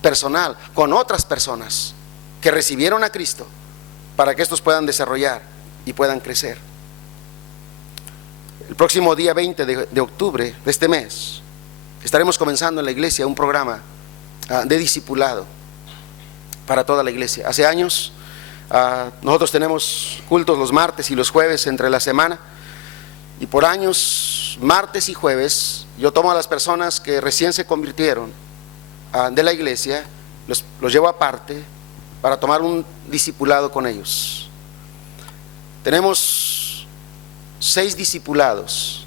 personal, con otras personas que recibieron a Cristo, para que estos puedan desarrollar y puedan crecer. El próximo día 20 de octubre de este mes estaremos comenzando en la iglesia un programa de discipulado para toda la iglesia. Hace años nosotros tenemos cultos los martes y los jueves entre la semana, y por años, martes y jueves, yo tomo a las personas que recién se convirtieron de la iglesia, los llevo aparte para tomar un discipulado con ellos. Tenemos 6 discipulados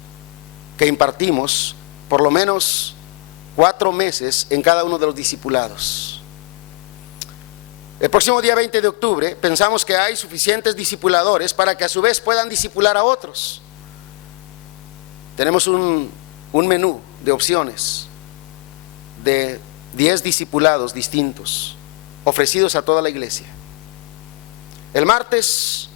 que impartimos por lo menos 4 meses en cada uno de los discipulados. El próximo día 20 de octubre pensamos que hay suficientes discipuladores para que a su vez puedan discipular a otros. Tenemos un menú de opciones de 10 discipulados distintos ofrecidos a toda la iglesia. El martes,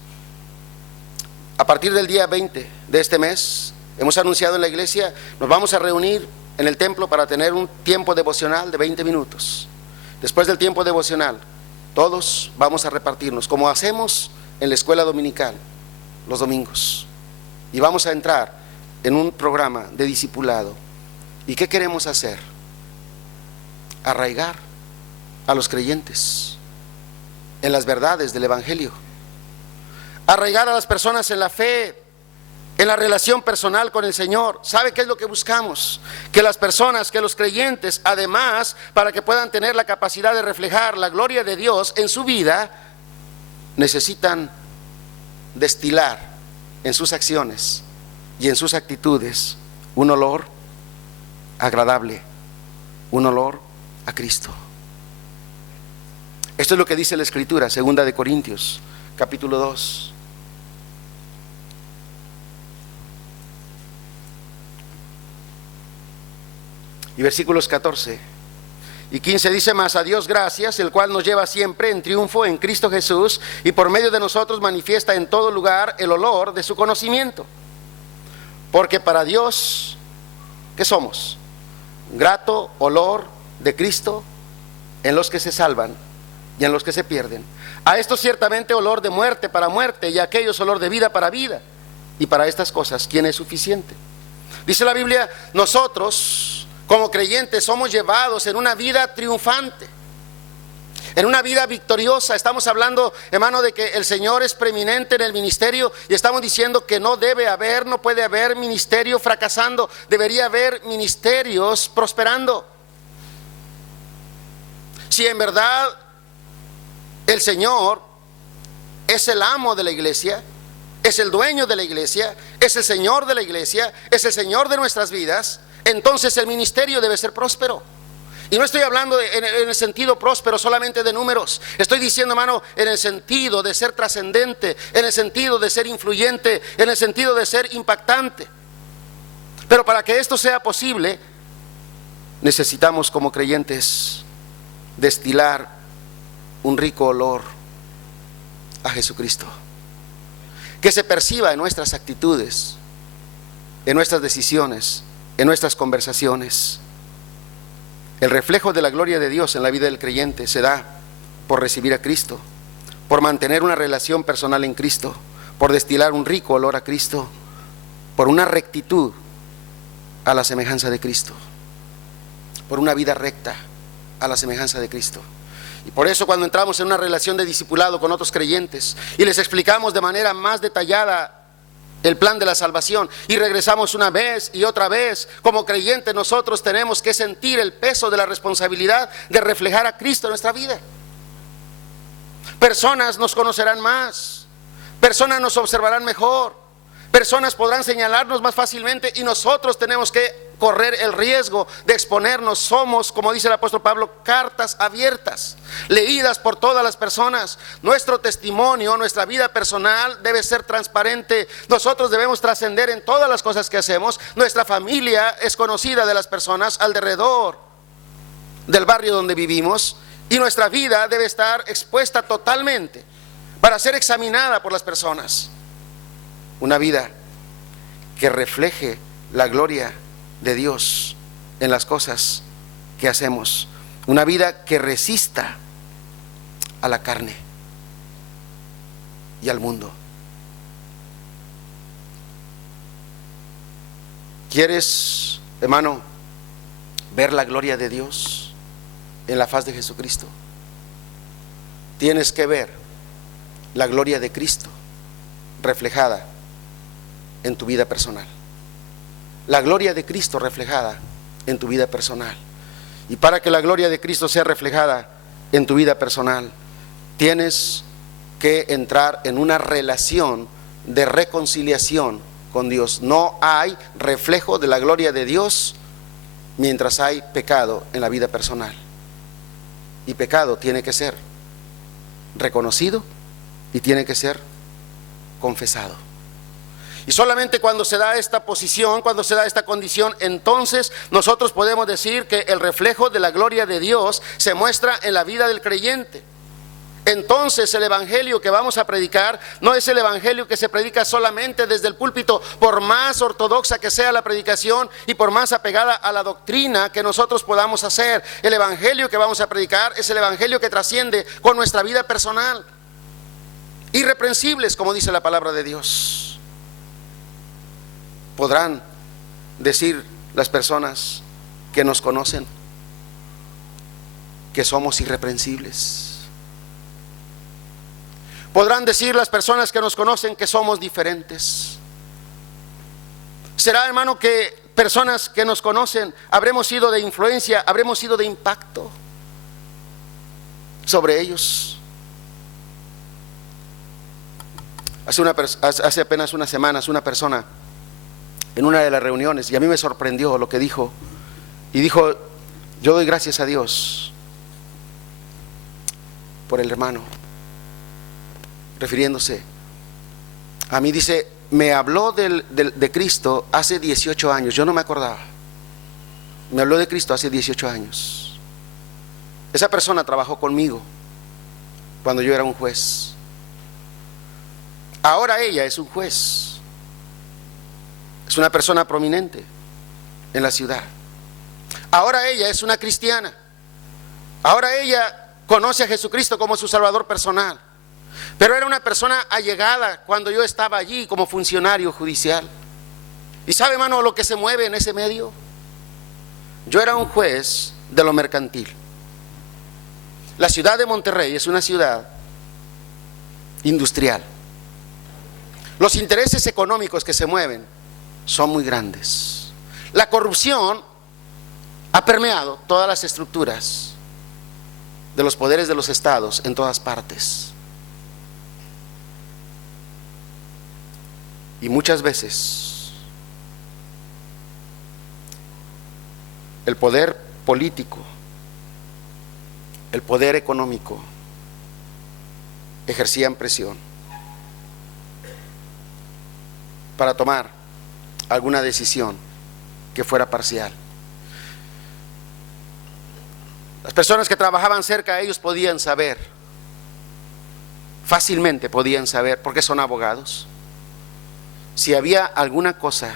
a partir del día 20 de este mes, hemos anunciado en la iglesia, nos vamos a reunir en el templo para tener un tiempo devocional de 20 minutos. Después del tiempo devocional, todos vamos a repartirnos, como hacemos en la escuela dominical, los domingos. Y vamos a entrar en un programa de discipulado. ¿Y qué queremos hacer? Arraigar a los creyentes en las verdades del evangelio. Arraigar a las personas en la fe, en la relación personal con el Señor. ¿Sabe qué es lo que buscamos? Que las personas, que los creyentes, además, para que puedan tener la capacidad de reflejar la gloria de Dios en su vida, necesitan destilar en sus acciones y en sus actitudes un olor agradable, un olor a Cristo. Esto es lo que dice la Escritura, 2 de Corintios, capítulo 2. Y versículos 14 y 15 dice: mas a Dios gracias, el cual nos lleva siempre en triunfo en Cristo Jesús, y por medio de nosotros manifiesta en todo lugar el olor de su conocimiento. Porque para Dios, ¿qué somos? Grato olor de Cristo en los que se salvan y en los que se pierden. A esto ciertamente olor de muerte para muerte, y a aquellos olor de vida para vida. Y para estas cosas, ¿quién es suficiente? Dice la Biblia, nosotros como creyentes somos llevados en una vida triunfante, en una vida victoriosa. Estamos hablando, hermano, de que el Señor es preeminente en el ministerio, y estamos diciendo que no puede haber ministerio fracasando, debería haber ministerios prosperando. Si en verdad el Señor es el amo de la iglesia, es el dueño de la iglesia, es el Señor de la iglesia, es el Señor de nuestras vidas, entonces el ministerio debe ser próspero. Y no estoy hablando en el sentido próspero solamente de números. Estoy diciendo, hermano, en el sentido de ser trascendente, en el sentido de ser influyente, en el sentido de ser impactante. Pero para que esto sea posible, necesitamos como creyentes destilar un rico olor a Jesucristo, que se perciba en nuestras actitudes, en nuestras decisiones, en nuestras conversaciones. El reflejo de la gloria de Dios en la vida del creyente se da por recibir a Cristo, por mantener una relación personal en Cristo, por destilar un rico olor a Cristo, por una rectitud a la semejanza de Cristo, por una vida recta a la semejanza de Cristo. Y por eso cuando entramos en una relación de discipulado con otros creyentes y les explicamos de manera más detallada el plan de la salvación y regresamos una vez y otra vez, como creyentes nosotros tenemos que sentir el peso de la responsabilidad de reflejar a Cristo en nuestra vida. Personas nos conocerán más, personas nos observarán mejor, personas podrán señalarnos más fácilmente y nosotros tenemos que correr el riesgo de exponernos. Somos, como dice el apóstol Pablo, cartas abiertas, leídas por todas las personas. Nuestro testimonio, nuestra vida personal debe ser transparente. Nosotros debemos trascender en todas las cosas que hacemos. Nuestra familia es conocida de las personas alrededor del barrio donde vivimos y nuestra vida debe estar expuesta totalmente para ser examinada por las personas. Una vida que refleje la gloria de Dios en las cosas que hacemos. Una vida que resista a la carne y al mundo. ¿Quieres, hermano, ver la gloria de Dios en la faz de Jesucristo? Tienes que ver la gloria de Cristo reflejada en tu vida personal. La gloria de Cristo reflejada en tu vida personal. Y para que la gloria de Cristo sea reflejada en tu vida personal, tienes que entrar en una relación de reconciliación con Dios. No hay reflejo de la gloria de Dios mientras hay pecado en la vida personal. Y pecado tiene que ser reconocido y tiene que ser confesado. Y solamente cuando se da esta posición, cuando se da esta condición, entonces nosotros podemos decir que el reflejo de la gloria de Dios se muestra en la vida del creyente. Entonces el evangelio que vamos a predicar no es el evangelio que se predica solamente desde el púlpito, por más ortodoxa que sea la predicación y por más apegada a la doctrina que nosotros podamos hacer. El evangelio que vamos a predicar es el evangelio que trasciende con nuestra vida personal. Irreprensibles, como dice la palabra de Dios. Podrán decir las personas que nos conocen que somos irreprensibles. Podrán decir las personas que nos conocen que somos diferentes. Será, hermano, que personas que nos conocen habremos sido de influencia, habremos sido de impacto sobre ellos. Hace apenas unas semanas una persona en una de las reuniones, y a mí me sorprendió lo que dijo, y dijo: yo doy gracias a Dios por el hermano, refiriéndose a mí. Dice: me habló de Cristo hace 18 años, yo no me acordaba. Me habló de Cristo hace 18 años. Esa persona trabajó conmigo cuando yo era un juez. Ahora ella es un juez. Es una persona prominente en la ciudad. Ahora ella es una cristiana. Ahora ella conoce a Jesucristo como su Salvador personal. Pero era una persona allegada cuando yo estaba allí como funcionario judicial. ¿Y sabe, hermano, lo que se mueve en ese medio? Yo era un juez de lo mercantil. La ciudad de Monterrey es una ciudad industrial. Los intereses económicos que se mueven son muy grandes. La corrupción ha permeado todas las estructuras de los poderes de los estados en todas partes. Y muchas veces el poder político, el poder económico ejercían presión para tomar alguna decisión que fuera parcial. Las personas que trabajaban cerca de ellos podían saber, fácilmente podían saber, porque son abogados, si había alguna cosa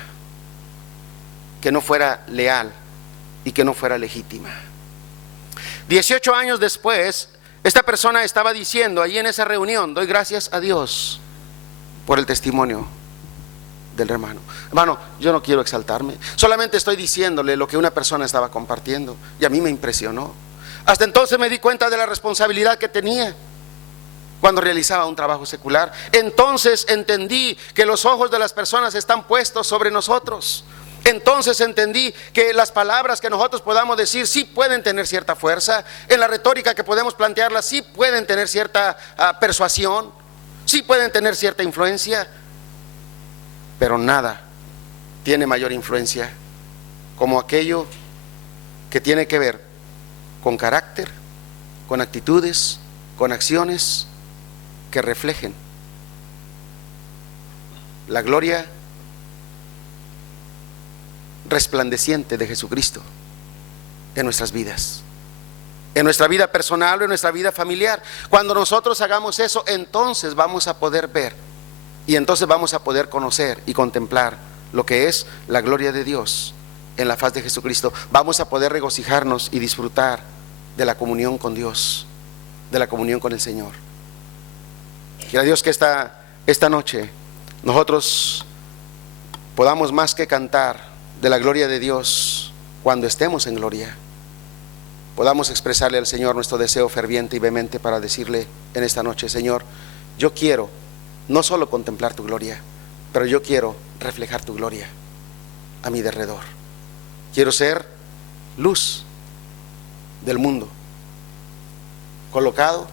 que no fuera leal y que no fuera legítima. 18 años después, esta persona estaba diciendo allí en esa reunión: doy gracias a Dios por el testimonio del hermano. Hermano, yo no quiero exaltarme, solamente estoy diciéndole lo que una persona estaba compartiendo y a mí me impresionó. Hasta entonces me di cuenta de la responsabilidad que tenía cuando realizaba un trabajo secular. Entonces entendí que los ojos de las personas están puestos sobre nosotros. Entonces entendí que las palabras que nosotros podamos decir sí pueden tener cierta fuerza. En la retórica que podemos plantearlas sí pueden tener cierta persuasión, sí pueden tener cierta influencia. Pero nada tiene mayor influencia como aquello que tiene que ver con carácter, con actitudes, con acciones que reflejen la gloria resplandeciente de Jesucristo en nuestras vidas, en nuestra vida personal o en nuestra vida familiar. Cuando nosotros hagamos eso, entonces vamos a poder ver y entonces vamos a poder conocer y contemplar lo que es la gloria de Dios en la faz de Jesucristo. Vamos a poder regocijarnos y disfrutar de la comunión con Dios, de la comunión con el Señor. Quiera Dios que esta noche nosotros podamos más que cantar de la gloria de Dios, cuando estemos en gloria, podamos expresarle al Señor nuestro deseo ferviente y vehemente para decirle en esta noche: Señor, yo quiero no solo contemplar tu gloria, pero yo quiero reflejar tu gloria a mi derredor. Quiero ser luz del mundo, colocado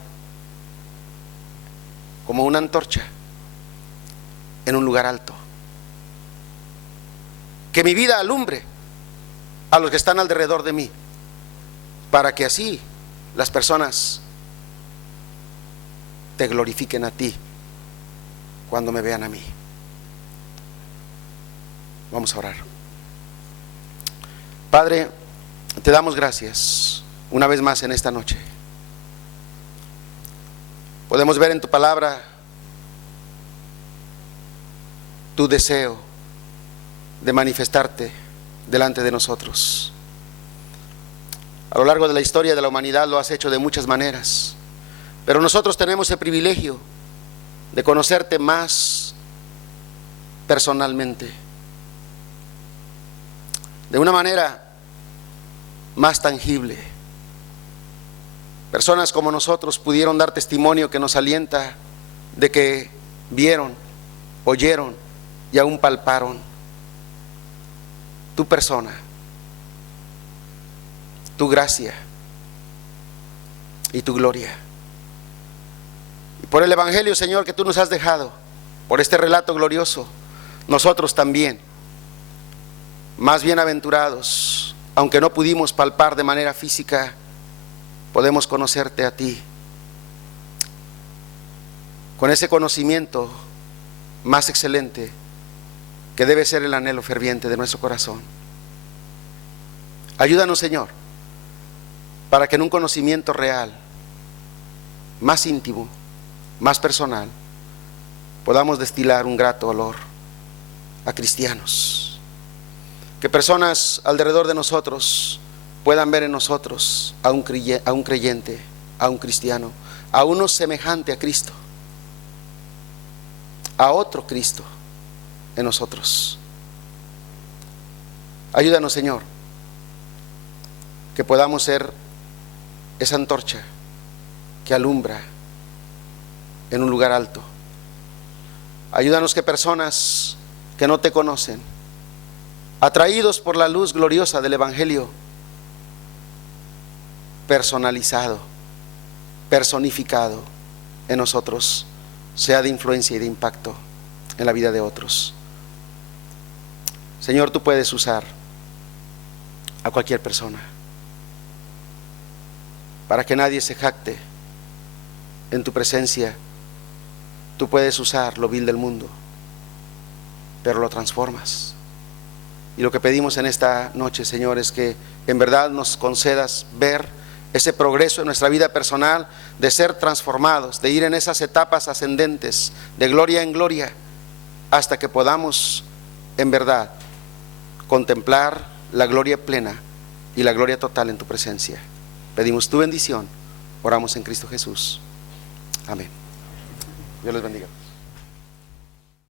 como una antorcha en un lugar alto. Que mi vida alumbre a los que están alrededor de mí, para que así las personas te glorifiquen a ti cuando me vean a mí. Vamos a orar. Padre, te damos gracias una vez más en esta noche. Podemos ver en tu palabra tu deseo de manifestarte delante de nosotros. A lo largo de la historia de la humanidad lo has hecho de muchas maneras, pero nosotros tenemos el privilegio de conocerte más personalmente, de una manera más tangible. Personas como nosotros pudieron dar testimonio que nos alienta de que vieron, oyeron y aún palparon tu persona, tu gracia y tu gloria. Y por el Evangelio, Señor, que tú nos has dejado, por este relato glorioso, nosotros también, más bienaventurados, aunque no pudimos palpar de manera física, podemos conocerte a ti. Con ese conocimiento más excelente que debe ser el anhelo ferviente de nuestro corazón. Ayúdanos, Señor, para que en un conocimiento real, más íntimo, más personal, podamos destilar un grato olor a cristianos. Que personas alrededor de nosotros puedan ver en nosotros a un creyente, a un cristiano, a uno semejante a Cristo, a otro Cristo en nosotros. Ayúdanos, Señor, que podamos ser esa antorcha que alumbra en un lugar alto. Ayúdanos que personas que no te conocen, atraídos por la luz gloriosa del Evangelio, personalizado, personificado en nosotros, sea de influencia y de impacto en la vida de otros. Señor, tú puedes usar a cualquier persona para que nadie se jacte en tu presencia. Tú puedes usar lo vil del mundo, pero lo transformas. Y lo que pedimos en esta noche, Señor, es que en verdad nos concedas ver ese progreso en nuestra vida personal, de ser transformados, de ir en esas etapas ascendentes, de gloria en gloria, hasta que podamos en verdad contemplar la gloria plena y la gloria total en tu presencia. Pedimos tu bendición, oramos en Cristo Jesús. Amén. Dios les bendiga.